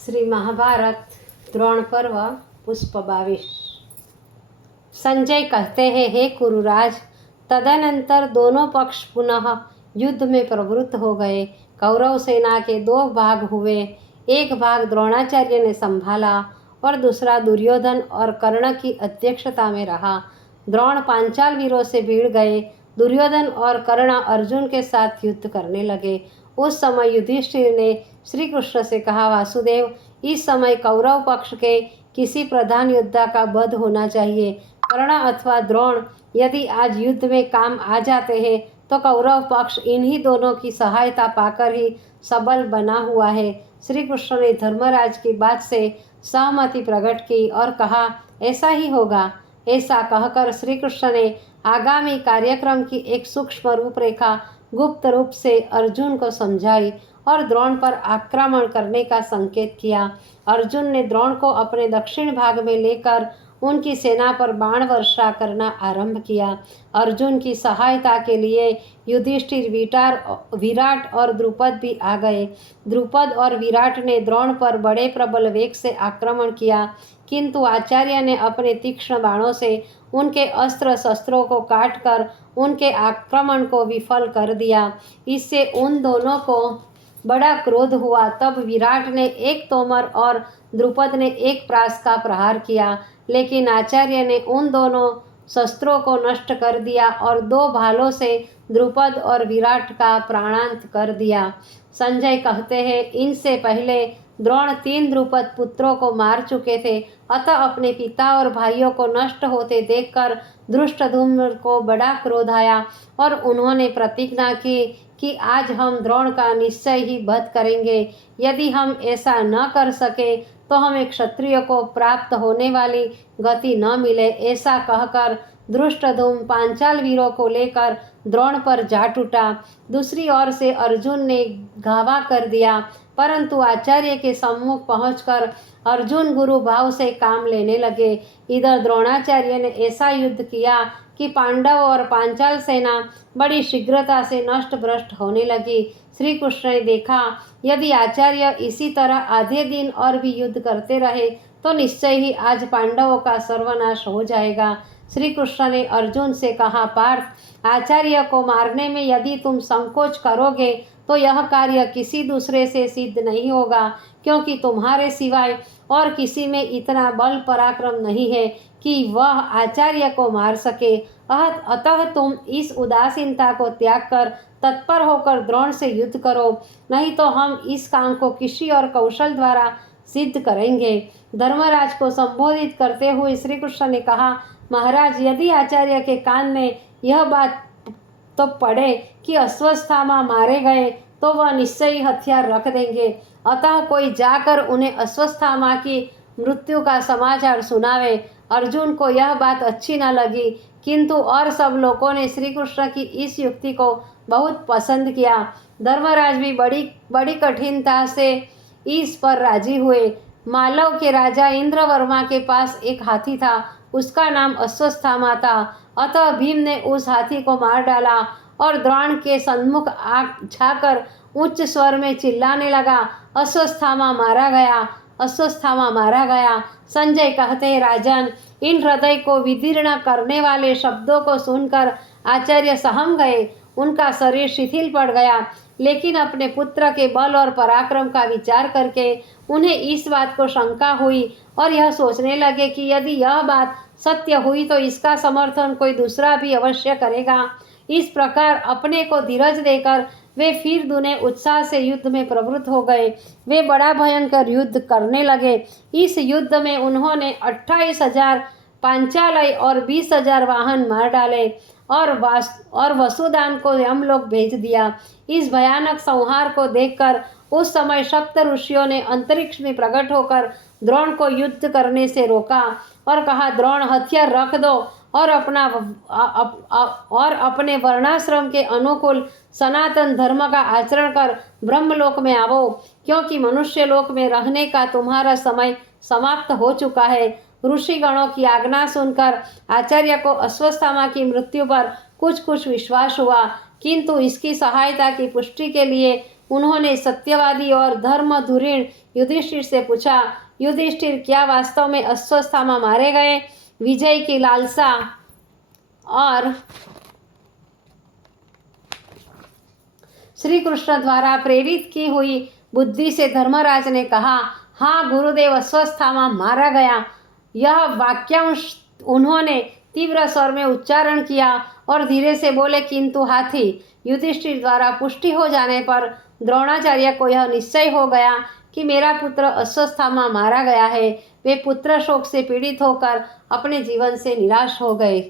श्री महाभारत द्रोण पर्व पुष्प 22। संजय कहते हैं, हे कुरुराज, तदनंतर दोनों पक्ष पुनः युद्ध में प्रवृत्त हो गए। कौरव सेना के दो भाग हुए। एक भाग द्रोणाचार्य ने संभाला और दूसरा दुर्योधन और कर्ण की अध्यक्षता में रहा। द्रोण पांचाल वीरों से भिड़ गए। दुर्योधन और कर्ण अर्जुन के साथ युद्ध करने लगे। उस समय युधिष्ठिर ने श्री कृष्ण से कहा, वासुदेव, इस समय कौरव पक्ष के किसी प्रधान योद्धा का वध होना चाहिए। कर्ण अथवा द्रोण यदि आज युद्ध में काम आ जाते हैं तो कौरव पक्ष इन्हीं दोनों की सहायता पाकर ही सबल बना हुआ है। श्री कृष्ण ने धर्मराज की बात से सहमति प्रकट की और कहा, ऐसा ही होगा। ऐसा कहकर श्री कृष्ण ने आगामी कार्यक्रम की एक सूक्ष्म रूपरेखा गुप्त रूप से अर्जुन को समझाई और द्रोण पर आक्रमण करने का संकेत किया। अर्जुन ने द्रोण को अपने दक्षिण भाग में लेकर उनकी सेना पर बाण वर्षा करना आरंभ किया। अर्जुन की सहायता के लिए युधिष्ठिर, विराट और द्रुपद भी आ गए। द्रुपद और विराट ने द्रोण पर बड़े प्रबल वेग से आक्रमण किया, किंतु आचार्य ने अपने तीक्ष्ण बाणों से उनके अस्त्र शस्त्रों को काटकर उनके आक्रमण को विफल कर दिया। इससे उन दोनों को बड़ा क्रोध हुआ। तब विराट ने एक तोमर और द्रुपद ने एक प्रास का प्रहार किया, लेकिन आचार्य ने उन दोनों शस्त्रों को नष्ट कर दिया और दो भालों से द्रुपद और विराट का प्राणांत कर दिया। संजय कहते हैं, इनसे पहले द्रोण 3 द्रुपद पुत्रों को मार चुके थे, अतः अपने पिता और भाइयों को नष्ट होते देखकर धृष्टद्युम्न को बड़ा क्रोध आया और उन्होंने प्रतिज्ञा की कि आज हम द्रोण का निश्चय ही वध करेंगे। यदि हम ऐसा न कर सके तो हमें क्षत्रिय को प्राप्त होने वाली गति न मिले। ऐसा कहकर धृष्टद्युम्न पांचाल वीरों को लेकर द्रोण पर जा टूटा। दूसरी ओर से अर्जुन ने घावा कर दिया, परंतु आचार्य के सम्मुख पहुंचकर अर्जुन गुरु भाव से काम लेने लगे। इधर द्रोणाचार्य ने ऐसा युद्ध किया कि पांडव और पांचाल सेना बड़ी शीघ्रता से नष्ट भ्रष्ट होने लगी। श्री कृष्ण ने देखा, यदि आचार्य इसी तरह आधे दिन और भी युद्ध करते रहे तो निश्चय ही आज पांडवों का सर्वनाश हो जाएगा। श्री कृष्ण ने अर्जुन से कहा, पार्थ, आचार्य को मारने में यदि तुम संकोच करोगे तो यह कार्य किसी दूसरे से सिद्ध नहीं होगा, क्योंकि तुम्हारे सिवाय और किसी में इतना बल पराक्रम नहीं है कि वह आचार्य को मार सके। अतः तुम इस उदासीनता को त्याग कर तत्पर होकर द्रोण से युद्ध करो, नहीं तो हम इस काम को किसी और कौशल द्वारा सिद्ध करेंगे। धर्मराज को संबोधित करते हुए श्री कृष्ण ने कहा, महाराज, यदि आचार्य के कान में यह बात तो पड़े कि अश्वत्थामा मारे गए तो वह निश्चय ही हथियार रख देंगे। अतः कोई जाकर उन्हें अश्वत्थामा की मृत्यु का समाचार सुनावे। अर्जुन को यह बात अच्छी न लगी, किंतु और सब लोगों ने श्री कृष्ण की इस युक्ति को बहुत पसंद किया। धर्मराज भी बड़ी कठिनता से इस पर राजी हुए। मालव के राजा इंद्रवर्मा के पास एक हाथी था, उसका नाम अश्वत्थामा था। अतः भीम ने उस हाथी को मार डाला और द्रोण के सन्मुख जाकर उच्च स्वर में चिल्लाने लगा, अश्वत्थामा मारा गया, अश्वत्थामा मारा गया। संजय कहते हैं, राजन, इन हृदय को विदीर्ण करने वाले शब्दों को सुनकर आचार्य सहम गए। उनका शरीर शिथिल पड़ गया, लेकिन अपने पुत्र के बल और पराक्रम का विचार करके उन्हें इस बात को शंका हुई और यह सोचने लगे कि यदि यह बात सत्य हुई तो इसका समर्थन कोई दूसरा भी अवश्य करेगा। इस प्रकार अपने को धीरज देकर वे फिर दूने उत्साह से युद्ध में प्रवृत्त हो गए। वे बड़ा भयंकर युद्ध करने लगे। इस युद्ध में उन्होंने 28,000 पांचालय और 20,000 वाहन मार डाले और वसुदान को यमलोक भेज दिया। इस भयानक संहार को देखकर उस समय सप्त ऋषियों ने अंतरिक्ष में प्रकट होकर द्रोण को युद्ध करने से रोका और कहा, द्रोण, हथियार रख दो और अपने वर्णाश्रम के अनुकूल सनातन धर्म का आचरण कर ब्रह्मलोक में आओ, क्योंकि मनुष्य लोक में रहने का तुम्हारा समय समाप्त हो चुका है। ऋषिगणों की आज्ञा सुनकर आचार्य को अश्वत्थामा की मृत्यु पर कुछ विश्वास हुआ, किंतु इसकी सहायता की पुष्टि के लिए उन्होंने सत्यवादी और धर्मधुरीण युधिष्ठिर से पूछा, युधिष्ठिर, क्या वास्तव में अश्वत्थामा मारे गए? विजय की लालसा और श्री कृष्ण द्वारा प्रेरित की हुई बुद्धि से धर्मराज ने कहा, हाँ गुरुदेव, अश्वत्थामा मारा गया। यह वाक्यांश उन्होंने तीव्र स्वर में उच्चारण किया और धीरे से बोले, किंतु हाथी। युधिष्ठिर द्वारा पुष्टि हो जाने पर द्रोणाचार्य को यह निश्चय हो गया कि मेरा पुत्र अश्वत्थामा मारा गया है। वे पुत्र शोक से पीड़ित होकर अपने जीवन से निराश हो गए।